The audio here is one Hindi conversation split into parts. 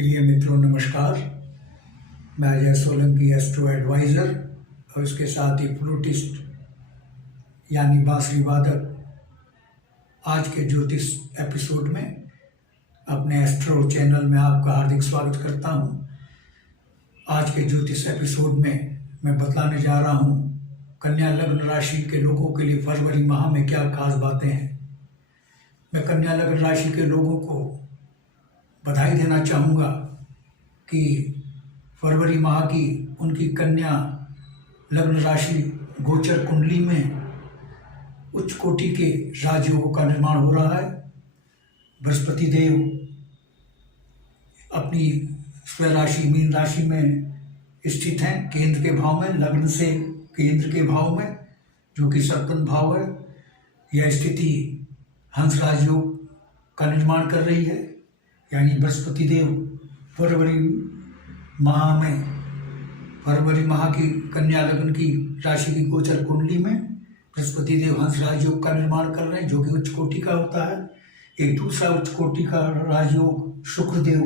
प्रिय मित्रों नमस्कार। मैं अजय सोलंकी एस्ट्रो एडवाइज़र और इसके साथ ही फ्लूटिस्ट यानी बांसुरी वादक आज के ज्योतिष एपिसोड में अपने एस्ट्रो चैनल में आपका हार्दिक स्वागत करता हूं। आज के ज्योतिष एपिसोड में मैं बताने जा रहा हूं कन्या लग्न राशि के लोगों के लिए फरवरी माह में क्या खास बातें हैं। मैं कन्या लग्न राशि के लोगों को बधाई देना चाहूँगा कि फरवरी माह की उनकी कन्या लग्न राशि गोचर कुंडली में उच्च कोटि के राजयोगों का निर्माण हो रहा है। बृहस्पति देव अपनी स्वराशि मीन राशि में स्थित हैं, केंद्र के भाव में, लग्न से केंद्र के भाव में, जो कि सप्तम भाव है। यह स्थिति हंस राजयोग का निर्माण कर रही है, यानी बृहस्पति देव फरवरी माह की कन्या लग्न की राशि की गोचर कुंडली में बृहस्पति देव हंस राजयोग का निर्माण कर रहे हैं, जो कि उच्च कोटि का होता है। एक दूसरा उच्च कोटि का राजयोग शुक्रदेव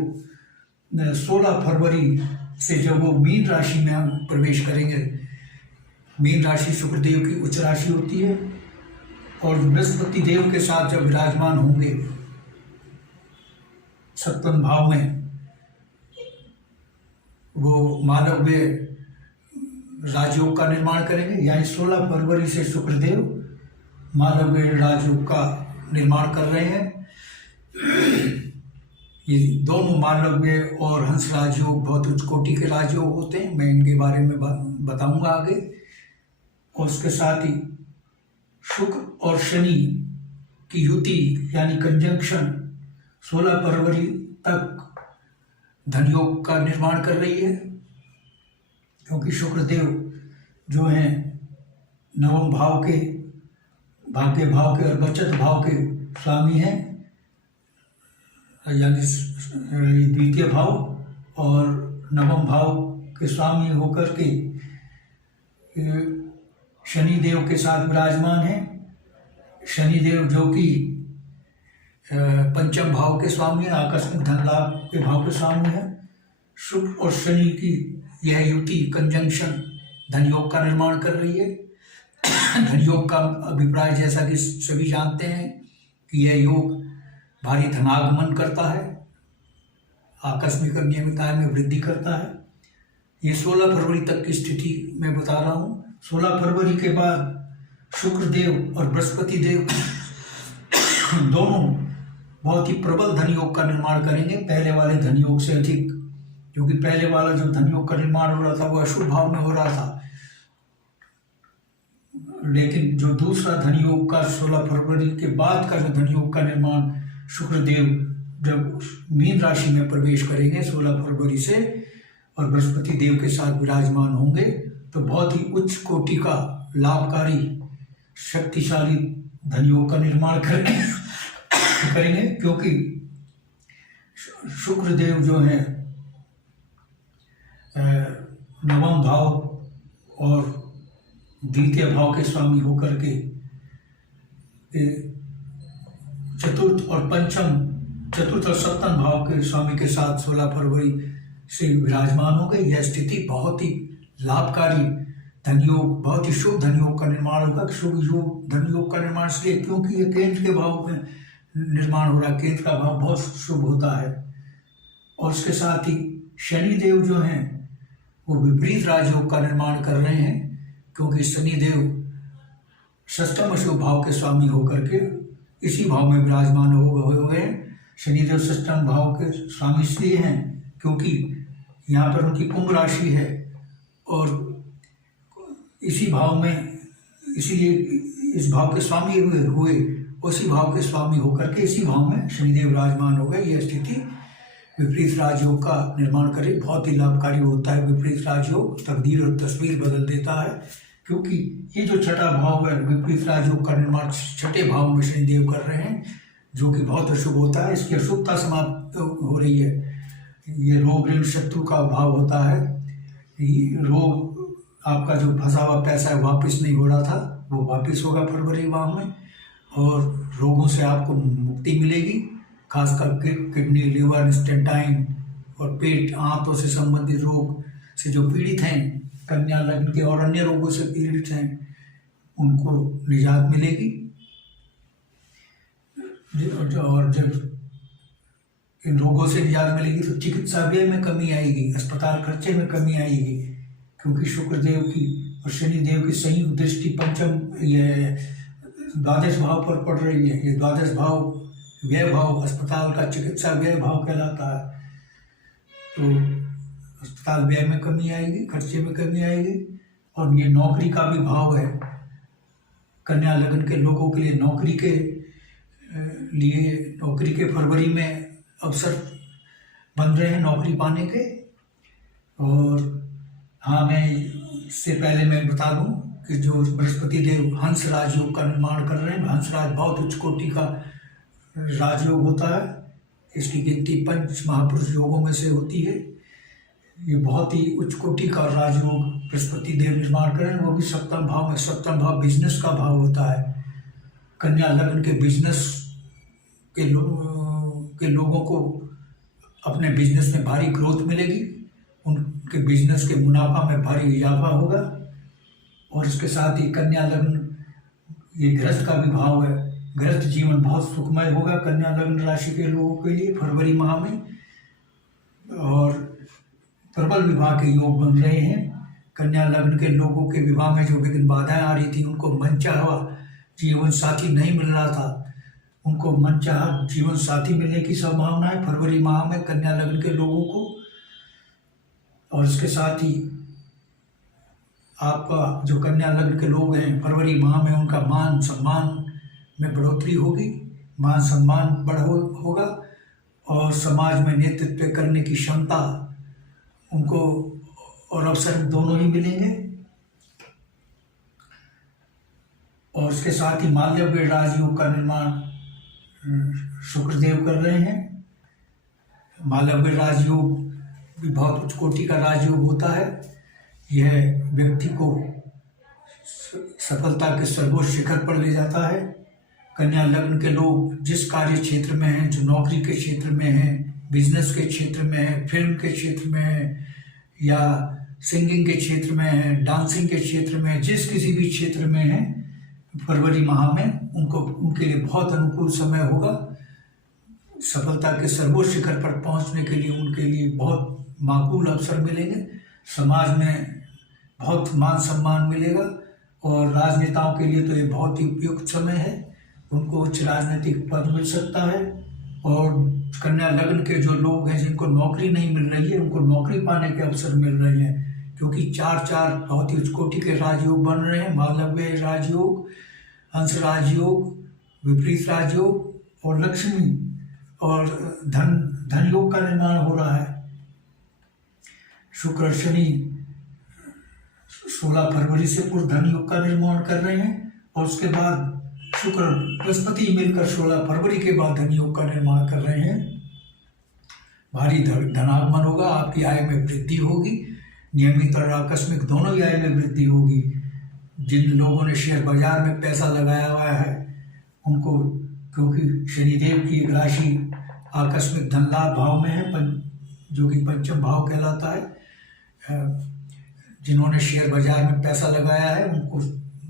16 फरवरी से जब वो मीन राशि में हम प्रवेश करेंगे, मीन राशि शुक्रदेव की उच्च राशि होती है, और बृहस्पति देव के साथ जब विराजमान होंगे सप्तम भाव में, वो मालव्य राजयोग का निर्माण करेंगे। यानी 16 फरवरी से शुक्रदेव मालव्य राजयोग का निर्माण कर रहे हैं। ये दोनों मालव्य और हंस राजयोग बहुत उच्च कोटि के राजयोग होते हैं, मैं इनके बारे में बताऊंगा आगे। और उसके साथ ही शुक्र और शनि की युति यानी कंजंक्शन 16 फरवरी तक धनयोग का निर्माण कर रही है, क्योंकि शुक्रदेव जो हैं नवम भाव के, भाग्य भाव के और बचत भाव के स्वामी हैं, यानी द्वितीय भाव और नवम भाव के स्वामी होकर के शनि देव के साथ विराजमान हैं। शनि देव जो कि पंचम भाव के स्वामी है, आकस्मिक धन लाभ के भाव के स्वामी है। शुक्र और शनि की यह युति कंजंक्शन धनयोग का निर्माण कर रही है। धनयोग का अभिप्राय, जैसा कि सभी जानते हैं, कि यह योग भारी धनागमन करता है, आकस्मिक अनियमितताएं में वृद्धि करता है। ये 16 फरवरी तक की स्थिति मैं बता रहा हूँ। 16 फरवरी के बाद शुक्रदेव और बृहस्पति देव दोनों बहुत ही प्रबल धनयोग का निर्माण करेंगे, पहले वाले धनयोग से अधिक, क्योंकि पहले वाला जो धनयोग का निर्माण हो रहा था वो अशुभ भाव में हो रहा था। लेकिन जो दूसरा धनयोग का 16 फरवरी के बाद का जो धनयोग का निर्माण शुक्रदेव जब मीन राशि में प्रवेश करेंगे 16 फरवरी से और बृहस्पति देव के साथ विराजमान होंगे, तो बहुत ही उच्च कोटि का लाभकारी शक्तिशाली धनयोग का निर्माण करेंगे, क्योंकि शुक्रदेव जो है नवम भाव और द्वितीय भाव के स्वामी होकर के चतुर्थ और सप्तम भाव के स्वामी के साथ 16 फरवरी से विराजमान हो गए। यह स्थिति बहुत ही लाभकारी धनयोग, बहुत ही शुभ धनयोग का निर्माण होगा। शुभ योग धनयोग का निर्माण इसलिए क्योंकि यह केंद्र के भाव में निर्माण हो रहा है, केंद्र का भाव बहुत शुभ होता है। और उसके साथ ही शनि देव जो हैं वो विपरीत राजयोग का निर्माण कर रहे हैं, क्योंकि शनि देव षष्ठम अशुभ भाव के स्वामी होकर के इसी भाव में विराजमान हो गए। शनिदेव षष्ठम भाव के स्वामी इसलिए हैं क्योंकि यहाँ पर उनकी कुंभ राशि है, और इसी भाव में, इसीलिए इस भाव के स्वामी हुए, उसी भाव के स्वामी होकर के इसी भाव में शनिदेव विराजमान हो गए। यह स्थिति विपरीत राजयोग का निर्माण करे, बहुत ही लाभकारी होता है। विपरीत राजयोग तकदीर और तस्वीर बदल देता है, क्योंकि ये जो छठा भाव है, विपरीत राजयोग का निर्माण छठे भाव में शनिदेव कर रहे हैं, जो कि बहुत अशुभ होता है। इसकी अशुभता समाप्त हो रही है। ये रोग ऋण शत्रु का भाव होता है। रोग, आपका जो फंसा हुआ पैसा है वापस नहीं हो रहा था, वो वापस होगा फरवरी माह में, और रोगों से आपको मुक्ति मिलेगी, खासकर किडनी, लिवर, स्टेंटाइन और पेट आंतों से संबंधित रोग से जो पीड़ित हैं, कन्या लग्न के और अन्य रोगों से पीड़ित हैं, उनको निजात मिलेगी। और जब इन रोगों से निजात मिलेगी तो चिकित्सा व्यय में कमी आएगी, अस्पताल खर्चे में कमी आएगी, क्योंकि शुक्रदेव की और शनिदेव की संयुक्त दृष्टि पंचम ये द्वादश भाव पर पड़ रही है। ये द्वादश भाव व्यय भाव अस्पताल का चिकित्सा व्यय भाव कहलाता है। तो अस्पताल व्यय में कमी आएगी, खर्चे में कमी आएगी। और ये नौकरी का भी भाव है। कन्या लग्न के लोगों के लिए नौकरी के फरवरी में अवसर बन रहे हैं नौकरी पाने के। और हाँ, मैं इससे पहले मैं बता दूं कि जो बृहस्पति देव हंस राजयोग का निर्माण कर रहे हैं, हंसराज बहुत उच्च कोटि का राजयोग होता है। इसकी गिनती पंच महापुरुष योगों में से होती है। ये बहुत ही उच्च कोटि का राजयोग बृहस्पति देव निर्माण कर रहे हैं, वो भी सप्तम भाव में। सप्तम भाव बिजनेस का भाव होता है। कन्या लग्न के बिजनेस के लोगों को अपने बिजनेस में भारी ग्रोथ मिलेगी, उनके बिजनेस के मुनाफा में भारी इजाफा होगा। और इसके साथ ही कन्या लग्न ये गृहस्थ का भी भाव है। गृहस्थ जीवन बहुत सुखमय होगा कन्या लग्न राशि के लोगों के लिए फरवरी माह में। और प्रबल विवाह के योग बन रहे हैं। कन्या लग्न के लोगों के विवाह में जो विघ्न बाधाएं आ रही थी, उनको मनचाहा जीवन साथी नहीं मिल रहा था, उनको मनचाहा जीवन साथी मिलने की संभावना है फरवरी माह में कन्या लग्न के लोगों को। और इसके साथ ही आपका जो कन्या लग्न के लोग हैं, फरवरी माह में उनका मान सम्मान में बढ़ोतरी होगी, मान सम्मान होगा। और समाज में नेतृत्व करने की क्षमता उनको और अवसर दोनों ही मिलेंगे। और इसके साथ ही मालव्य राजयोग का निर्माण शुक्रदेव कर रहे हैं। मालव्य राजयोग भी बहुत उच्च कोटि का राजयोग होता है। यह व्यक्ति को सफलता के सर्वोच्च शिखर पर ले जाता है। कन्या लग्न के लोग जिस कार्य क्षेत्र में हैं, जो नौकरी के क्षेत्र में हैं, बिजनेस के क्षेत्र में हैं, फिल्म के क्षेत्र में हैं, या सिंगिंग के क्षेत्र में हैं, डांसिंग के क्षेत्र में, जिस किसी भी क्षेत्र में हैं, फरवरी माह में उनके लिए बहुत अनुकूल समय होगा। सफलता के सर्वोच्च शिखर पर पहुंचने के लिए उनके लिए बहुत माकूल अवसर मिलेंगे। समाज में बहुत मान सम्मान मिलेगा। और राजनेताओं के लिए तो ये बहुत ही उपयुक्त समय है, उनको उच्च राजनीतिक पद मिल सकता है। और कन्या लग्न के जो लोग हैं जिनको नौकरी नहीं मिल रही है, उनको नौकरी पाने के अवसर मिल रहे हैं, क्योंकि चार बहुत ही उच्च कोटि के राजयोग बन रहे हैं। मालव्य राजयोग, हंस राजयोग, विपरीत राजयोग और लक्ष्मी और धन योग का निर्माण हो रहा है। शुक्र शनि 16 फरवरी से पूर्व धन योग का निर्माण कर रहे हैं। और उसके बाद शुक्र बृहस्पति मिलकर 16 फरवरी के बाद धन योग का निर्माण कर रहे हैं। भारी धनागमन होगा, आपकी आय में वृद्धि होगी, नियमित और आकस्मिक दोनों ही आय में वृद्धि होगी। जिन लोगों ने शेयर बाजार में पैसा लगाया हुआ है उनको, क्योंकि शनिदेव की एक राशि आकस्मिक धन लाभ भाव में है, जो कि पंचम भाव कहलाता है। जिन्होंने शेयर बाजार में पैसा लगाया है उनको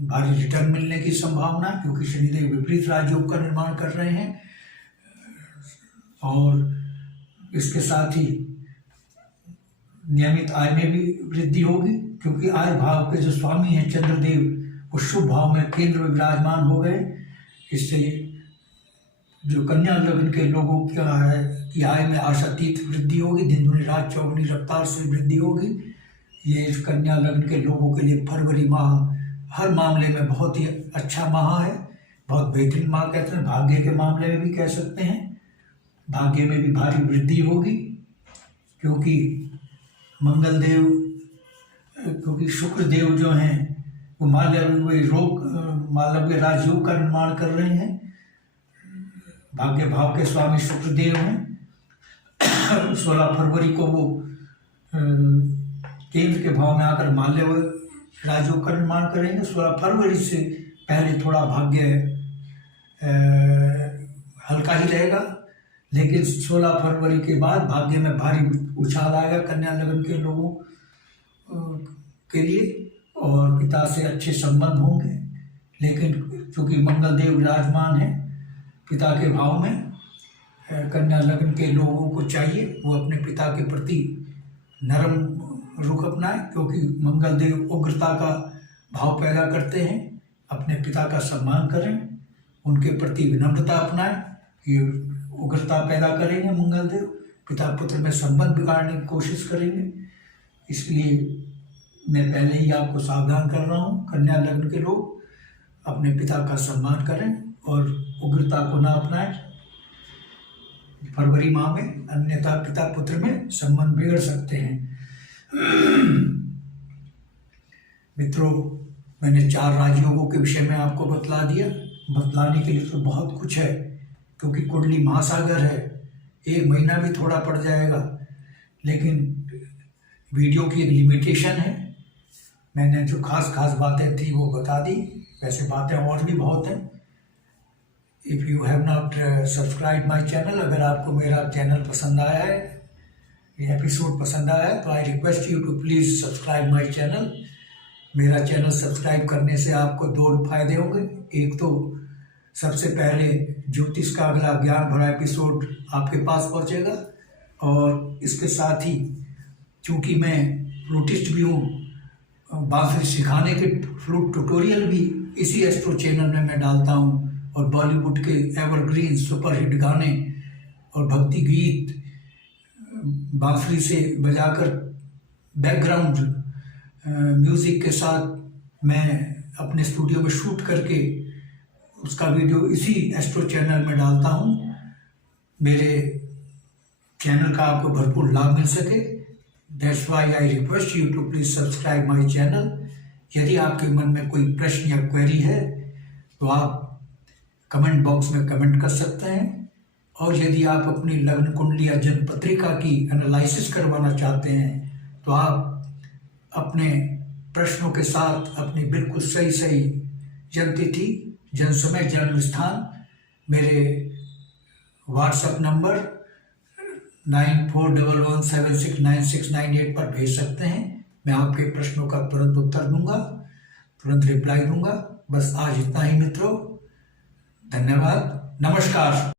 भारी रिटर्न मिलने की संभावना है, क्योंकि शनिदेव विपरीत राजयोग का निर्माण कर रहे हैं। और इसके साथ ही नियमित आय में भी वृद्धि होगी, क्योंकि आय भाव के जो स्वामी हैं चंद्रदेव, वो शुभ भाव में केंद्र में विराजमान हो गए। इससे जो कन्या लग्न के लोगों का है कि आय में आशातीत वृद्धि होगी, दिन दुनी रात चौगुनी रफ्तार से वृद्धि होगी। ये कन्या लग्न के लोगों के लिए फरवरी माह हर मामले में बहुत ही अच्छा माह है, बहुत बेहतरीन माह कहते हैं। भाग्य के मामले में भी कह सकते हैं, भाग्य में भी भारी वृद्धि होगी, क्योंकि क्योंकि शुक्र देव जो हैं वो मालव्य राजयोग का निर्माण कर रहे हैं। भाग्य भाव के स्वामी शुक्र देव हैं। 16 फरवरी को वो केंद्र के भाव में आकर मालव्य राजयोग का निर्माण करेंगे। 16 फरवरी से पहले थोड़ा भाग्य हल्का ही रहेगा, लेकिन 16 फरवरी के बाद भाग्य में भारी उछाल आएगा कन्या लग्न के लोगों के लिए और पिता से अच्छे संबंध होंगे। लेकिन चूंकि मंगल देव विराजमान है पिता के भाव में, कन्या लग्न के लोगों को चाहिए वो अपने पिता के प्रति नरम रुख अपनाए, क्योंकि मंगल देव उग्रता का भाव पैदा करते हैं। अपने पिता का सम्मान करें, उनके प्रति विनम्रता अपनाएं, ये उग्रता पैदा करेंगे मंगल देव, पिता पुत्र में संबंध बिगाड़ने की कोशिश करेंगे। इसलिए मैं पहले ही आपको सावधान कर रहा हूँ, कन्या लग्न के लोग अपने पिता का सम्मान करें और उग्रता को ना अपनाएं फरवरी माह में, अन्यथा पिता पुत्र में संबंध बिगड़ सकते हैं। मित्रों, मैंने 4 राजयोगों के विषय में आपको बतला दिया। बतलाने के लिए तो बहुत कुछ है, क्योंकि कुंडली महासागर है, 1 महीना भी थोड़ा पड़ जाएगा, लेकिन वीडियो की एक लिमिटेशन है। मैंने जो खास बातें थी वो बता दी, वैसे बातें और भी बहुत हैं। If you have not subscribe my channel, अगर आपको मेरा चैनल पसंद आया है, ये एपिसोड पसंद आया है, तो I request you to please subscribe my channel. मेरा चैनल सब्सक्राइब करने से आपको 2 फायदे होंगे। एक तो सबसे पहले ज्योतिष का अगला ज्ञान भरा एपिसोड आपके पास पहुंचेगा, और इसके साथ ही चूँकि मैं फ्लूटिस्ट भी हूँ, बांसुरी सिखाने के फ्लूट ट्यूटोरियल भी इसी एस्ट्रो चैनल में मैं डालता हूँ, और बॉलीवुड के एवरग्रीन सुपरहिट गाने और भक्ति गीत बांसुरी से बजाकर बैकग्राउंड म्यूज़िक के साथ मैं अपने स्टूडियो में शूट करके उसका वीडियो इसी एस्ट्रो चैनल में डालता हूँ। मेरे चैनल का आपको भरपूर लाभ मिल सके, that's why I request you to please subscribe my channel. यदि आपके मन में कोई प्रश्न या क्वेरी है तो आप कमेंट बॉक्स में कमेंट कर सकते हैं, और यदि आप अपनी लग्न कुंडली या जन्म पत्रिका की एनालिसिस करवाना चाहते हैं तो आप अपने प्रश्नों के साथ अपनी बिल्कुल सही जन्म तिथि, जन्म समय, जन्म स्थान मेरे व्हाट्सएप नंबर 9411769698 पर भेज सकते हैं। मैं आपके प्रश्नों का तुरंत उत्तर दूंगा, तुरंत रिप्लाई दूंगा। बस आज इतना ही मित्रों, धन्यवाद, नमस्कार।